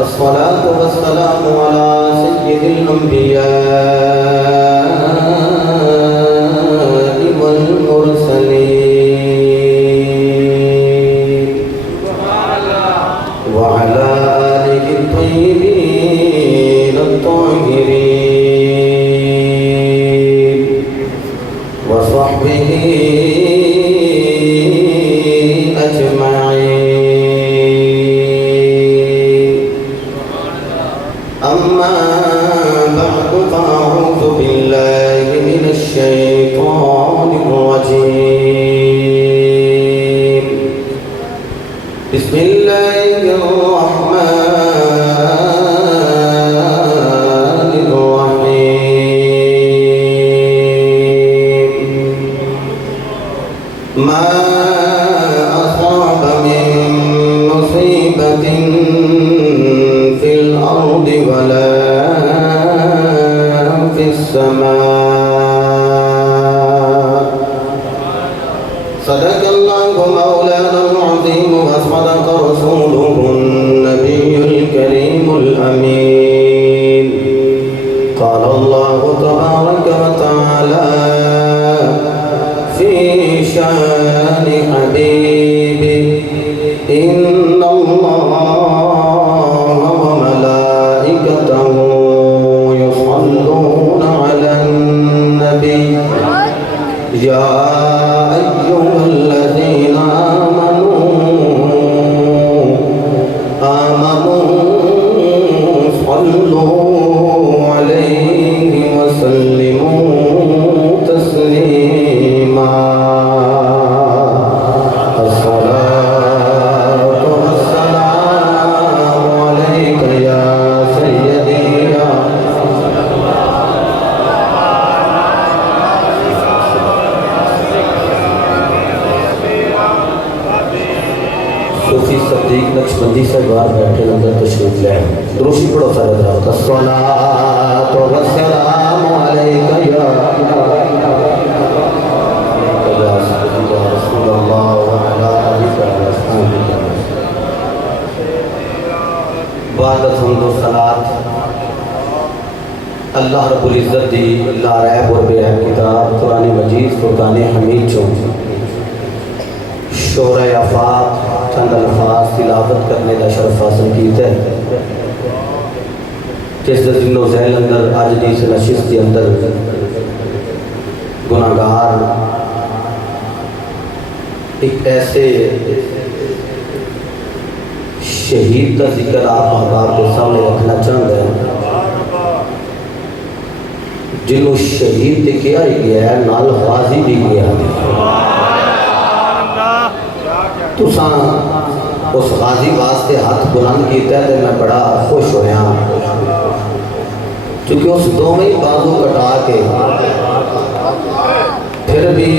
الصلاة والسلام على سيد الأنبياء والمرسلين وعلى آله الطيبين الطاهرين وصحبه أما بعد فأعوذ بالله من الشيطان الرجيم بسم الله الرحمن الرحيم ما أصاب من مصيبة في الأرض ولا في السماء صدق الله مولانا العظيم وصدق رسوله النبي الكريم الأمين قال الله تبارك وتعالى في شان حبيبه إن الله يا أيها الذين آمنوا صلوا عليه وسلموا تسليما الصلاة والسلام عليك يا سيدي يا صوفی صدیق نقشبندی سے باہر بیٹھے اندر تشریف لے دروشی پڑھو سارے حضرات الصلاۃ والسلام علیک یا رسول اللہ وعلی آلک واصحابک بعد حمد و صلاۃ اللہ رب العزت دی لا ریب اور بے عیب کتاب قرآن مجید فرقان حمید چوں شورہ آفاق چند الفاظ تلاوت کرنے کا شرف حاصل کیتا ہے جس دن و ذیل اندر آج دی سے نشست کے اندر گناہگار ایک ایسے شہید کا ذکر آپ احباب کے سامنے رکھنا چاہتا ہے جنہوں شہید نے کیا ہی گیا ہے نال غازی بھی گیا ہے تو اس غازی واسطے ہاتھ بلند کیتا ہے میں بڑا خوش ہویا چونکہ اس دو میں بازو کٹا کے پھر بھی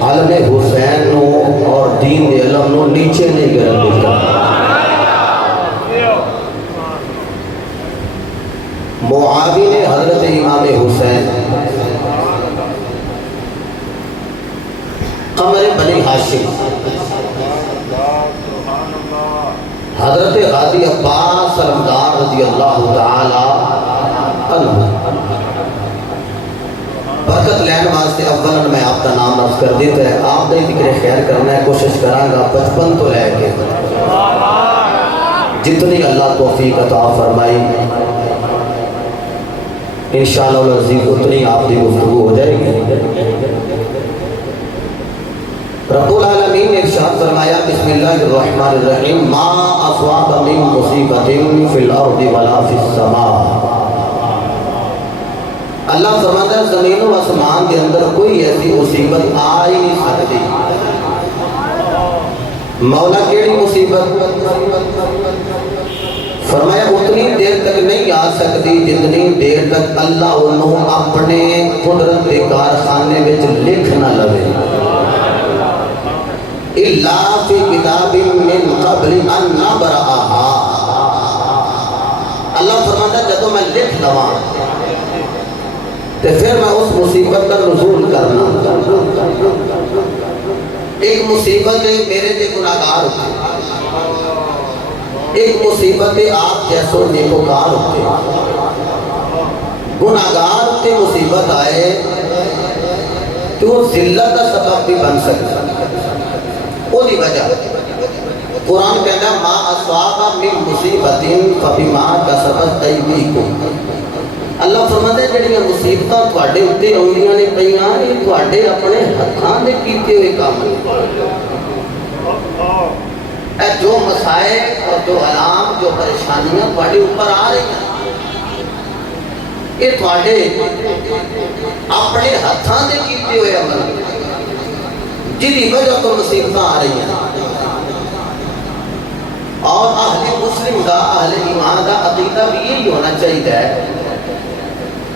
عالم حسین نو اور دین دے علم نو نیچے نہیں گرن دیتا معاون حضرت امام حسین قمر بنی ہاشم حضرت غازی عباس سلمدار رضی اللہ تعالی عنہ برکت لین واسطے اولا میں آپ کا نام لفظ کر دیتا ہے آپ نے ذکر خیر کرنا ہے کوشش کرائیں گا بچپن تو لے کے جتنی اللہ توفیق عطا فرمائی انشاءاللہ العزیز اتنی آپ دی گفتگو ہو جائے گی رب العالمین نے ارشاد فرمایا بسم اللہ الرحمن الرحیم ما اصاب من مصیبت فی الارض ولا فی السماء اللہ فرماتا ہے زمین و آسمان کے اندر کوئی ایسی مصیبت آ ہی نہیں سکتی مولا کیڑی مصیبت فرمایا اتنی دیر تک نہیں آ سکتی جتنی دیر تک اللہ انہوں اپنے قدرت کے کارخانے وچ لکھ نہ لوے اِلَّا فِي کتاب من قبل ان نبرأها اللہ فرماتا ہے جب میں لکھ لواں تو پھر میں اس مصیبت کا نزول کرنا ایک مصیبت ہے میرے تے گناہگار ہوتے، ایک مصیبت ہے آپ جیسو نیکوکار ہوتے۔ گناہگار ہوتے مصیبت آئے تو وہ ذلت کا سبب بھی بن سکتا، وہ دی وجہ قرآن کہنا ما اصاب من مصیبت فبما کسبت ایدیکم۔ اللہ فرماتا ہے جڑیاں مصیبتاں تواڈے اوتے آؤندیاں نے پیاں یہ تواڈے اپنے ہتھاں دے کیتے ہوئے کام نے۔ اے جو مسائل اور جو علام جو پریشانیاں تواڈے اوپر آ رہی ہیں یہ تواڈے اپنے ہتھاں دے کیتے ہوئے عمل جدی وجہ تو مصیبتاں آ رہی ہیں۔ اور اہل مسلم کا اہل ایمان کا عقیدہ بھی یہی ہونا چاہیے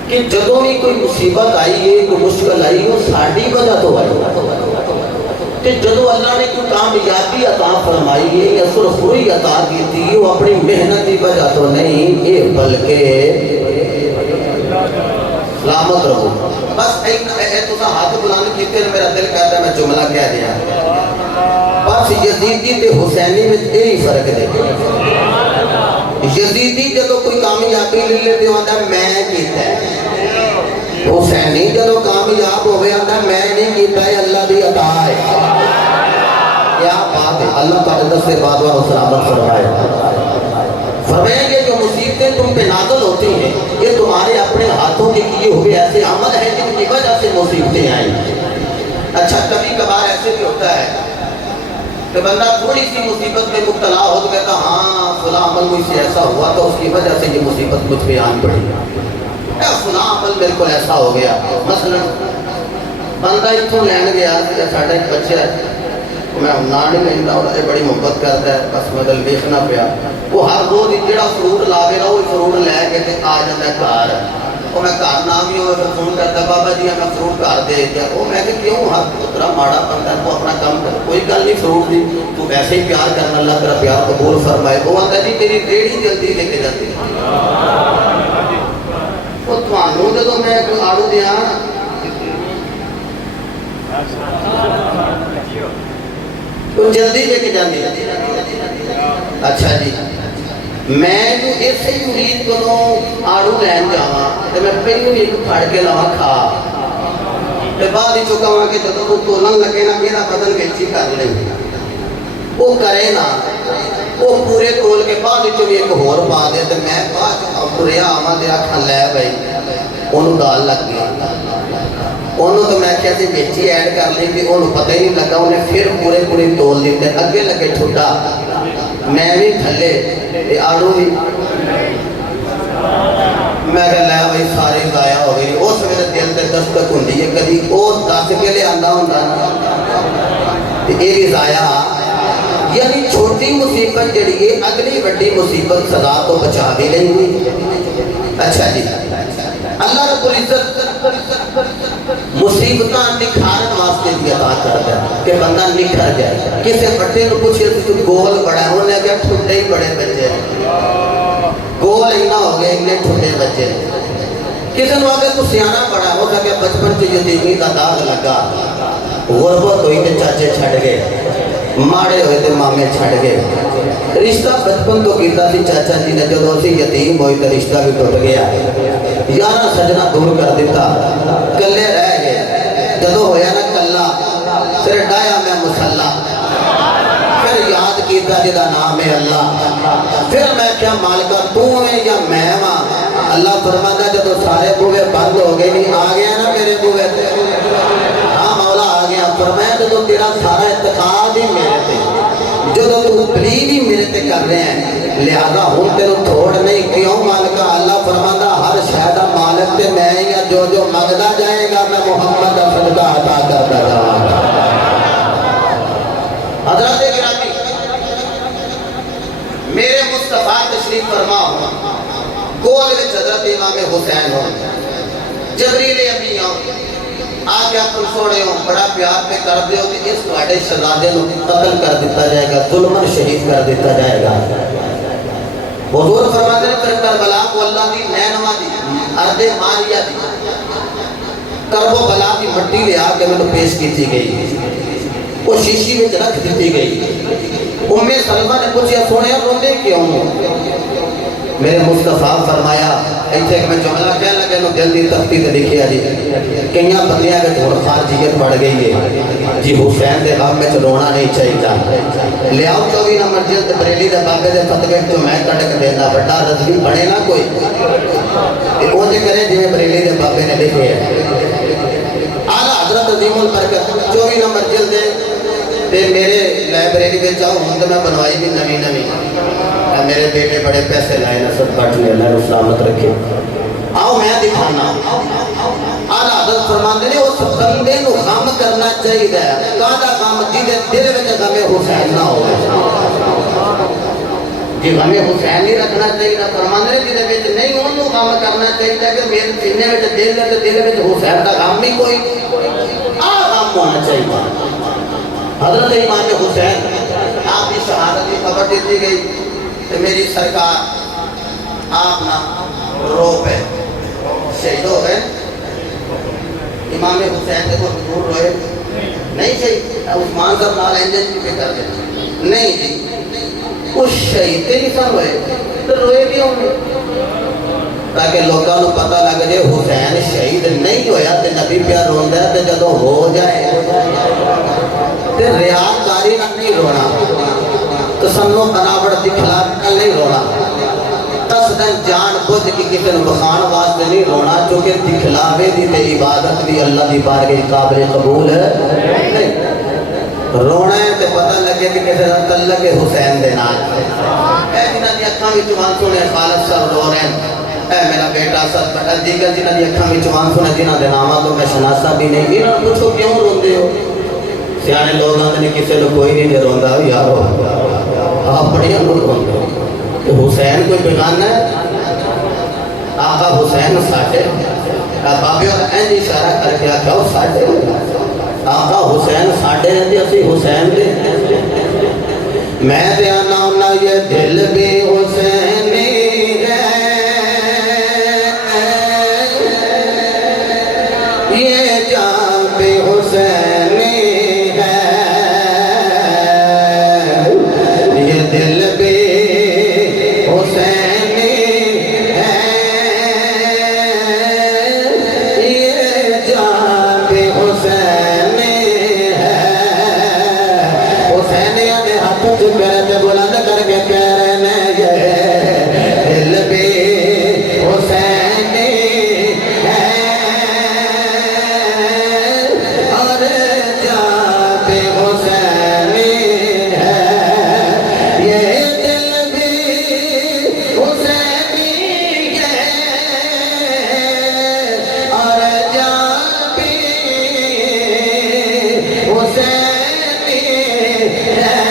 کہ جدوں بھی کوئی مصیبت آئی ہے کوئی مشکل آئی وہ ساڑی وجہ تو آئی کہ جدوں اللہ نے کوئی کامیابی عطا فرمائی ہے یا سرخروئی عطا کی تھی وہ اپنی محنت کی وجہ تو نہیں یہ بلکہ سلامت رہو۔ بس ایک تو ہاتھ بلند کیتے میرا دل کہتا ہے میں جملہ کہہ دیا بس یزیدی تے حسینی میں یہی فرق دیکھیں۔ یزیدی جدو کوئی کامیابی لے لیتے ہوتا ہے میں کیتا ہے، حسینی جدو کامیاب ہوئے ہوتا ہے میں نہیں کیتا ہے اللہ دی عطا ہے۔ کیا بات ہے، اللہ تعالیٰ دس سے بعد و سلامت فرمائے۔ فرمائیں گے جو مصیبتیں تم پہ نازل ہوتی ہیں یہ تمہارے اپنے ہاتھوں کے کیے ہوئے ایسے عمل ہیں جن کی وجہ سے مصیبتیں آئیں۔ اچھا کبھی کبھار ایسے بھی ہوتا ہے کہ بندہ تھوڑی سی مصیبت میں مبتلا ہو تو کہتا ہاں فلاں عمل مجھ سے ایسا ہوا تو اس کی وجہ سے یہ مصیبت مجھ پہ آن پڑی، فلاں عمل بالکل ایسا ہو گیا۔ مثلا بندہ اتوں لین گیا ساڈا ایک بچہ ہے میں نام نہیں لینا اور بڑی محبت کرتا ہے بس مطلب دیکھنا پیا وہ ہر روز جڑا فروٹ لاوے گا وہ فروٹ لے کے آ جاتا ہے گھر، اور میں گھر نہ بھی ہوئے پھر فون کرتا بابا جی میں فروٹ گھر دے دیا، وہ میں کہ کیوں ہر اتنا ماڑا بندہ ہے تو اپنا کام کر، کوئی گل نہیں فروٹ دی تو ایسے ہی پیار کرنا اللہ تیرا پیار قبول فرمائے۔ وہ آتا جی تیری ریڑھی جلدی لے کے جاتی وہ تھانوں جدوں میں آڑو دیا تو جلدی لے کے جاندی۔ اچھا جی میں جو ایسے ہی امید کروں آڑو لین جاواں تے میں پہلو ایک پھڑ کے لاواں کھا تے بعد ہی چکا ہوا کہ جدوں تو تولن لگے نا میرا بدن گنچی کر لے وہ کرے نا وہ پورے تول کے بعد ہی ایک ہور پا دے تے میں بعد تریا آواں تے آکھاں لے بھائی انہوں دال لگ گئی انہوں تو میں کہتے بیچی ایڈ کر لی کہ انہوں پتہ ہی نہیں لگا انہیں پھر پورے تول دیتے اگے لگے چھوٹا میں بھی تھلے آڑو بھی میں کہا لیا بھائی سارے ضائع ہو گئی اس میرے دل تے دستک ہوندی ہے کبھی وہ دس کے لے آندا ہوندا یہ بھی ضائع یعنی چھوٹی مصیبت جڑی ہے اگلی بڑی مصیبت سزا تو بچا بھی لیں گی۔ اچھا جی اللہ رب العزت مصیبتاں نکھارن واسطے بھی عطا کرتا ہے کہ بندہ نکھر جائے۔ کسے بڑے کو پوچھے تو گول بڑا ہے انہیں کہا ٹھنڈے ہی بڑے بچے گول ہی نہ ہو گئے انہیں ٹھنڈے بچے۔ کسے نے آگے تو سیانہ بڑا ہے وہ کہا کہ بچپن سے یتیمی کا داغ لگا غربت ہوئی تے چاچے چھڑ گئے ماڑے ہوئے تے مامے چھڑ گئے رشتہ بچپن تو کیتا سی چاچا جی نے جدو سی یتیم ہوئی تے رشتہ بھی ٹوٹ گیا یارہ سجنا دور کر دیتا کلے رہ گئے جدو ہویا نا کلا پھر ڈایا میں مسلح پھر یاد کیتا جدا نام ہے اللہ پھر میں کیا مالکہ تو ہے یا میں ماں اللہ فرماتا جدو سارے بوے بند ہو گئے نہیں آ گیا نا میرے بوے ہاں مولا آ گیا فرمایا جدو تیرا سارا اعتقاد ہی میرے تے جدو تو بلیو ہی میرے تے کر رہے ہیں لہذا ہوں تیرو تھوڑ نہیں کیوں مالکہ اللہ فرماتا ہر شہدہ مالک تے میں یا جو مگدہ جائے گا میں محمد صدقہ عطا کرتا جاؤں گا۔ حضرت گرامی میرے مصطفیٰ تشریف فرما ہوں گول میں حضرت امام حسین ہوں جبریل امی ہوں آگے اپن سوڑے ہوں بڑا پیار پہ کر دے ہو کہ اس واڑے شہزادے کو قتل کر دیتا جائے گا ظلمن شہید کر دیتا جائے گا۔ حضور فرماتے ہیں پھر کربلا کو اللہ دی نینوا دی ارد ماریہ دی کرب و بلا دی مٹی لے آ کے میں نے پیش کی تھی گئی وہ شیشی میں رکھ دیتی گئی۔ ام سلمہ نے پوچھا سونے روندے کیوں؟ میرے مصطفیٰ فرمایا ایتھے کہ میں جملہ کہہ لگے نو جلدی تختی تے لکھیا جی کئیاں بندیاں کے تھوڑ خارجیت بڑھ گئی ہے جی حسین دے غم میں رونا نہیں چاہیے لیاؤ 24 نمبر جلد بریلی دے بابے دے فتوے تو میں کٹک دینا بڑا رضوی بنے نہ کوئی وہ جے کرے جی بریلی دے بابے نے لکھے ہے اعلیٰ حضرت عظیم البرکت 24 نمبر جلد دے تے میرے لائبریری میں جاؤ ہوں تو میں بنوائی بھی نوی نوی میرے بیٹے بڑے پیسے لائے نا سب بٹ لے اللہ سلامت رکھے آؤ میں دکھانا اعلیٰ حضرت فرماتے ہیں اس بندے نو غم کرنا چاہیے کادا غم جیدے دل میں غم حسین نہ ہو جی غم حسین نہیں رکھنا چاہیے فرماتے ہیں جیدے میں نہیں انہوں غم کرنا چاہیے کہ میرے سینے میں دل ہے دل میں حسین کا غم بھی کوئی غم ہونا چاہیے حضرت امام حسین آپ کی شہادت کی خبر دیتی گئی کہ میری سرکار آپ نا رو پہ شہید ہو گئے امام حسین سے کوئی دور روئے نہیں شہید عثمان صاحب نال انجن کی فکر دے نہیں جی اس شہید تے نہیں سن روئے تو روئے بھی ہوں گے تاکہ لوگوں کو پتہ لگ جائے حسین شہید نہیں ہویا تے نبی پیار روندا ہے تے جدوں ہو جائے تے ریاکاری نہ نہیں رونا تسنو بناوڑ دکھلا نہیں رونا قصدن جان بوجھ کی کسی نے بخان واسطے نہیں رونا چونکہ دکھلاوے دی تے عبادت بھی اللہ دی بارگاہ قابل قبول ہے نہیں رونا ہے تے پتہ لگے کہ کسی نے تعلق حسین دے نال اے جنہاں دی اکھاں وچ آنسو نے خالد صاحب رو رہے ہیں اے میرا بیٹا سر بڑا دیگر جنہاں دی اکھاں وچ آنسو نے جنہاں دے ناماں تو میں شناسا بھی نہیں انہاں پوچھو کیوں روندے ہو سیانے لوگ آتے ہیں کسی نے کوئی نہیں دے روندا یارو آپ بڑی انگل روندے ہو حسین کوئی بیگانہ ہے آقا حسین ساٹھے بابی اور این اشارہ کر کے آقا ساٹھے آقا حسین ساٹھے ہیں دی اسی حسین دے میں دیانا ہونا یہ دل بھی حسینی ہے یہ جان بھی حسینی ہے یہ دل بھی بلند کر کے کہہ رہے ہیں یہ دل بھی حسینی ہے اور جان بھی حسینی ہے یہ دل بھی حسینی ہے اور جان بھی حسینی ہے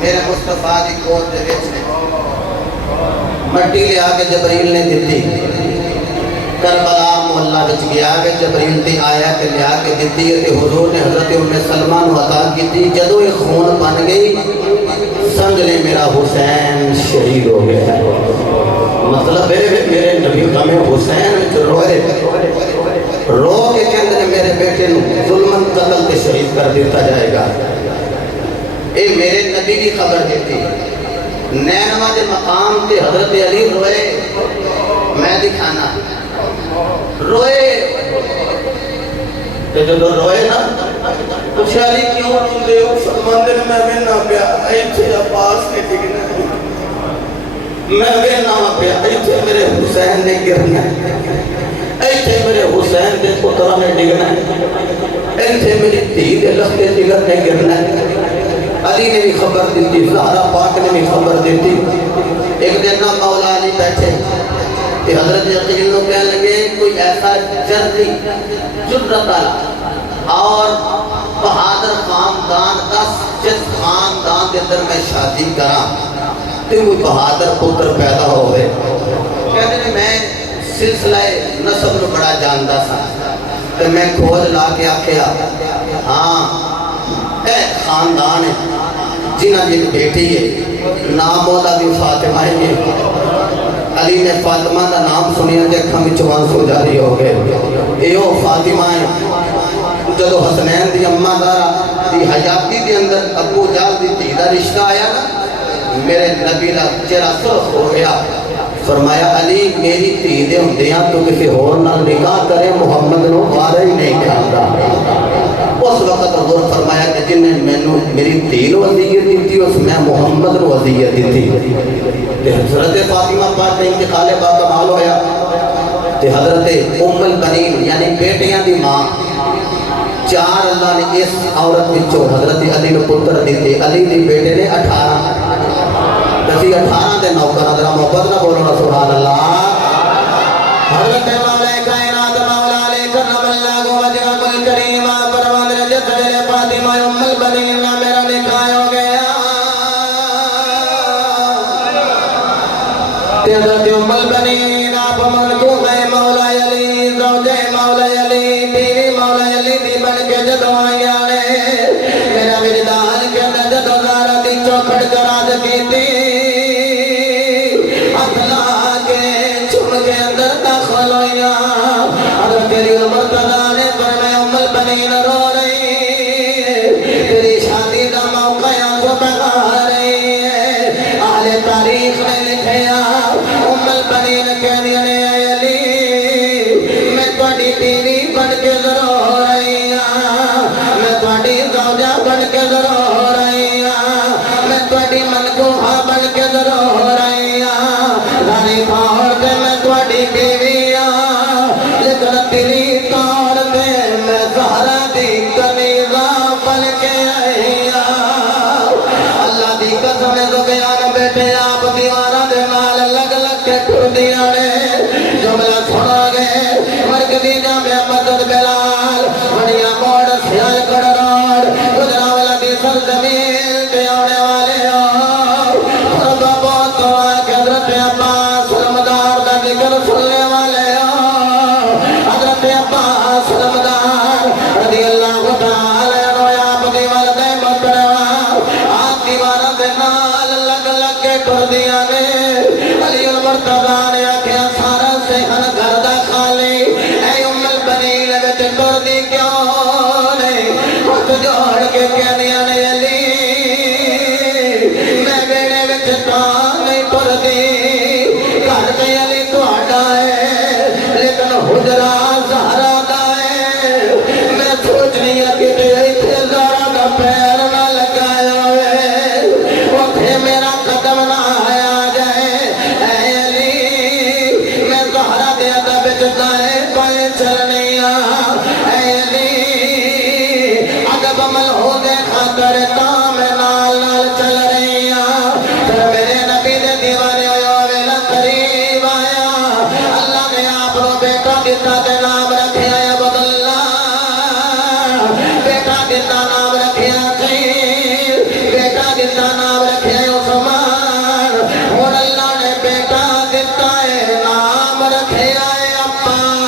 میرے مصطفیٰ دی گود دے وچ مٹی لے آ کے جبریل نے دتی کربلا محلہ وچ گیا کہ جبریل دی آیا کہ لیا کے دیتی ہے کہ حضور نے حضرت ام سلمہ نو عطا کی تھی جدو یہ خون بن گئی سمجھ لیں میرا حسین شہید ہو گیا مطلب میرے نبی غم حسین وچ روئے رو کے کہندے میرے بیٹے نو ظلمن قتل تے شہید کر دیتا جائے گا اے میرے نبی کی خبر دیتی نینوا دے مقام تے حضرت علی روئے میں دکھانا روئے تے جو روئے نا پوچھا علی کیوں روندے ہو فرماندے نے میں نہ پیا ایتھے عباس نے ڈگنا میں نہ پیا ایتھے میرے حسین نے گرنا ایتھے میرے حسین دے پترا نے ڈگنا ایتھے میری دھی دے لختے جگر نے گرنا علی نے بھی خبر دیتی زہرا پاک نے بھی خبر دیتی ایک دن نہ مولا علی بیٹھے کہ حضرت یقین لوگ کہنے لگے کوئی ایسا جرتی جرت اور بہادر خاندان جس خاندان کے اندر میں شادی کرا تو کوئی بہادر پتر پیدا ہوئے کہتے ہیں میں سلسلہ نسب میں بڑا جاندہ سا تو میں کھوج لا کے آکھیا ہاں اے خاندان ہے جنہ جن بیٹی ہے نام مولا بھی فاطمہ ہے علی نے فاطمہ کا نام سنیا دیکھا میں چوان سو جاری ہو گئے ایو فاطمہ ہے جدو حسنین دی اممہ دارا دی حیاتی دی اندر ابو جال دی تیدہ رشتہ آیا نا میرے نبی را چرا سرخ ہو گیا فرمایا علی میری تیدے ہندیاں تو کسی اور نہ نکاح کرے محمد نو وارہ ہی نہیں کھاندہ اس وقت حضور فرمایا کہ جن نے میں میری تین وزیت دی تھی اس میں محمد نو وزیت دی تھی حضرت فاطمہ پاک نے انتقال باکمال ہویا کہ حضرت ام البنین یعنی بیٹیاں دی ماں چار اللہ نے اس عورت بچوں حضرت علی نے پتر دیتے علی دی بیٹے نے 18 دسی 18 دے نوکر حضرت محبت نہ بولو نا سبحان اللہ حضرت مولا کائنات مولا علی کرم اللہ کو وجہ کل کریم پروان رجت دل فاطمہ ام البنین نہ میرا نکاح ہو گیا حضرت ام البنین آپ من کو گئے مولا علی زوجہ مولا علی بیوی مولا علی دی بن کے جدو آئی آنے میرا وردان کے اندر جدو زارہ دی چوکھڑ کراز کی تھی اطلاع کے چھم کے اندر داخل ہویا حضرت تیری عمر تدانے پر میں ام البنین رو رہی تیری شادی دا موقع آنکھوں بغا رہی ہے اہل تاریخ نے لکھیا ام البنین کہنی نے علی میں توڑی بیوی بن کے ضرور رہی میں توڑی زوجہ بن کے ضرور رہی میں توڑی منگوہا بن کے ضرور رہی رانی پاڑ دے میں توڑی بیوی لیکن تیری توڑ دے میں زہرہ دی کنیزہ بن کے آئی اللہ دی قسم زبیان بیٹے آپ دیوارہ دے نال لگ لگ کے ٹھو دیا نے جملہ سنا گئے مرکزی جامعہ مدد بلال بڑیا موڑ سیال کڑ روڑ گجرہ والا دی سرزمین پہ آنے والے ہو ربا بہت دعا کہ حضرت عباس رمدار دا ذکر سننے والے ہو حضرت عباس رمدار رضی اللہ تعالی عنہ آپ دی والدہ محترمہ آپ دیوارہ دے نال لگ لگ کے کر دیا نے علی المرتضی نے آکھیا سارا سہن گھردہ خالی اے ام البنین وچ کر دی کیوں نہیں ہاتھ جوڑ کے کہہ دیا نے علی میں بیڑے وچ تاں نہیں پر دی گھر تے علی تہاڈا ہے لیکن حجرہ زہرا دا ہے میں سوچنی ہے کہ ایتھے زہرا دا پیر نہ لگایا ہوئے اوتھے میرا قدم نہ آیا جائے اے علی میں زہرا دے ادب وچ دائیں بائیں چلنی اے علی ادب عمل ہو دے خاطر تاں میں نال نال چل رہی پھر میرے نبی دے دیوانے ہوئے ویلا قریب آیا اللہ نے آپ کو بیٹا دیتا دے نام رکھیا عبداللہ بیٹا دیتا نام رکھیا خیر بیٹا دیتا نام رکھیا عثمان اور اللہ نے بیٹا دیتا ہے نام رکھیا عباس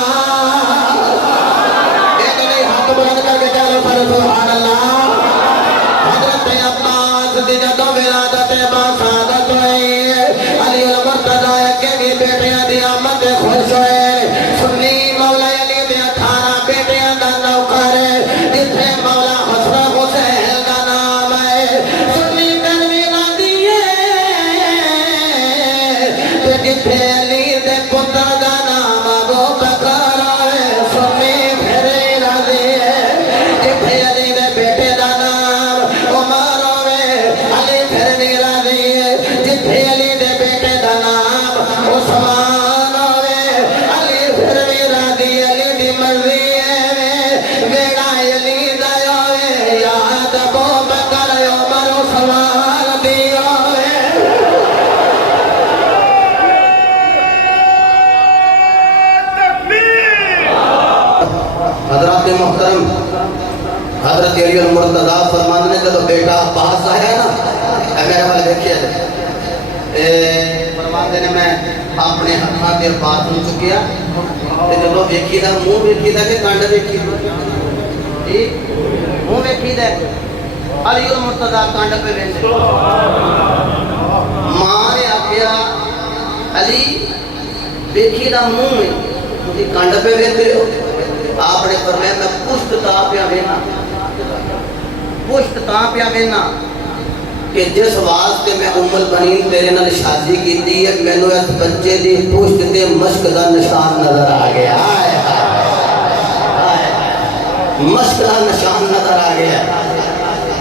محترم حضرت علی المرتضیٰ فرمانے نے جب بیٹا عباس آیا نا میرے والے دیکھئے فرمانے نے میں اپنے ہاتھاں دے عباس نو چکیا جب ویکھی دا منہ ویکھی دا کہ کانڈ ویکھی دا منہ ویکھی دا علی المرتضیٰ کانڈ پہ ویندے ماں نے آکھیا علی ویکھی دا منہ میں تسی کانڈ پہ ویندے ہو آپ نے فرمایا میں پشت تا پیا وینا کہ جس واسطے میں ام البنین تیرے نال شادی کیتی ہے مینوں اس بچے دی پشت تے مشک دا نشان نظر آ گیا مشک دا نشان نظر آ گیا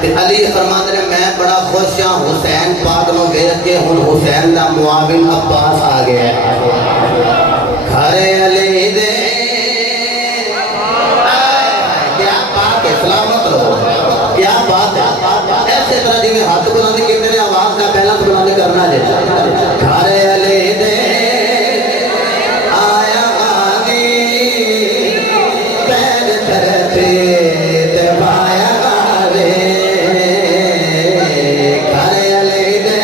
کہ علی فرماتے ہیں میں بڑا خوش ہوں حسین پاک نو ویکھ کے ہن حسین دا معاون عباس آ گیا گھر علی دے سلامت رہو کیا بات ہے ایسے طرح جی میں ہاتھ بلانے کے میرے آواز کا پہلا بلانے کرنا جائے گھر علی دے آیا آگی پیر دھرتے دبایا آگے گھر علی دے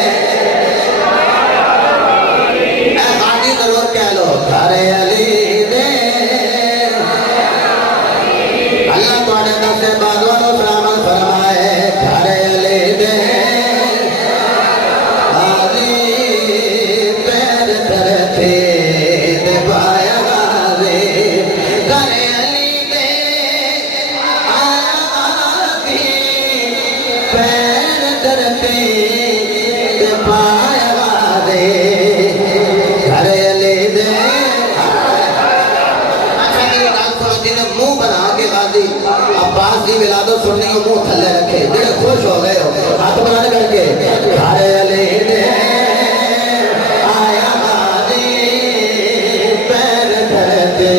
آگی ضرور کہہ لو گھر علی دے اللہ تواڈے دسے بازواں نو سلامت فرمائے گھر علی دے علی پیر دھرتے دبایا غازی گھر علی دے آیا غازی پیر دھرتے دبایا غازی گھر علی دے منہ بنا کے غازی عباس کی ولادت سننے کو منہ تھلے رکھے جڑے خوش ہو گئے ہو ہاتھ بنانے کر کے گھر علی دے آیا غازی پیر دھرتے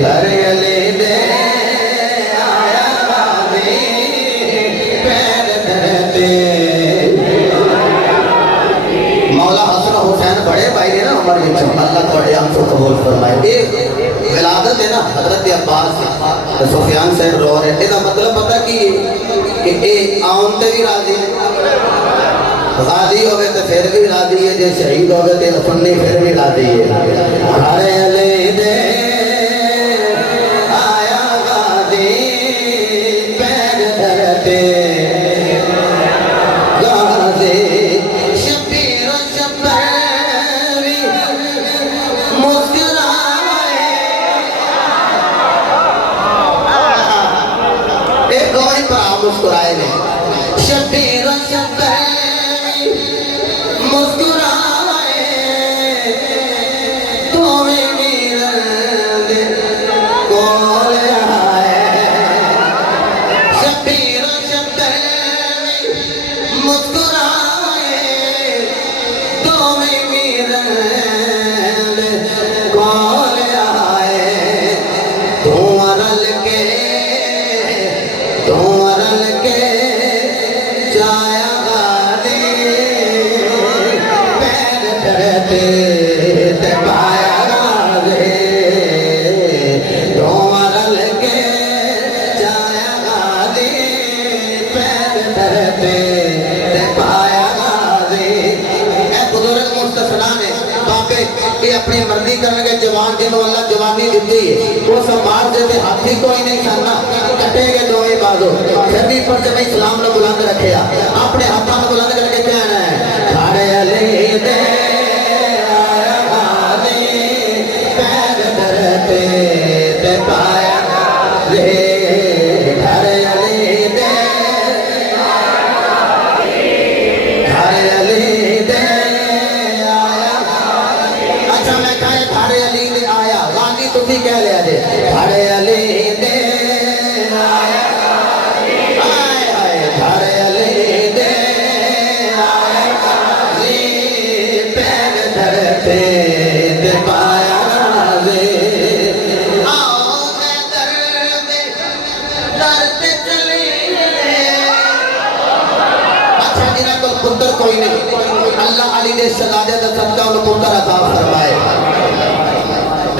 گھر علی دے آیا غازی پیر دھرتے مولا حسن حسین بڑے بھائی نے نا عمر بن اللہ تواڈے ہم کو قبول فرمائے ایک ولادت ہے نا حضرت عباس سفیان صاحب رو رہے ہیں مطلب پتہ کی کہ اے آن تے بھی راضی ہے غازی ہوئے تو پھر بھی راضی ہے جو شہید ہوئے تو سننی پھر بھی راضی ہے گھر علی دے آیا غازی پیر دھرتے غازی شبیر و شبیری مسکرائے ایک گوئی پر آپ مسکرائے نے شبیر و شبیری مسکرائے تمہیں میرد کول آئے شبیر و شبیری مسکرائے تمہیں میرد کول آئے تم رل کے جایا غازی پیر دھرتے دبایا غازی تم رل کے جایا غازی پیر دھرتے دبایا غازی اے بزرگ مستثنا نے بابے یہ اپنی مرضی کرنے کے جوان جنہوں اللہ جوانی دیتی ہے وہ سنبھال دیتے ہاتھی کوئی نہیں سننا کٹے گے دو ہی بازو پھر بھی پر سے میں اسلام نے بلند رکھے اپنے ہاتھوں نے بلند کر کے کہنا ہے گھر علی دے آیا غازی پیر دھرتے دبایا غازی گھر علی دے گھر علی دے آیا اچھا میں کہے گھر علی دے آیا غازی تم بھی کہہ لیا جے گھر علی دے آیا گھر علی دے آیا غازی پیر دھرتے دبایا غازی آؤ میں در پہ چلیے اچھا جنہیں کوئی پتر کوئی نہیں اللہ علی نے شہزادے دا صدقہ انہوں پتر عطا فرمائے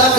10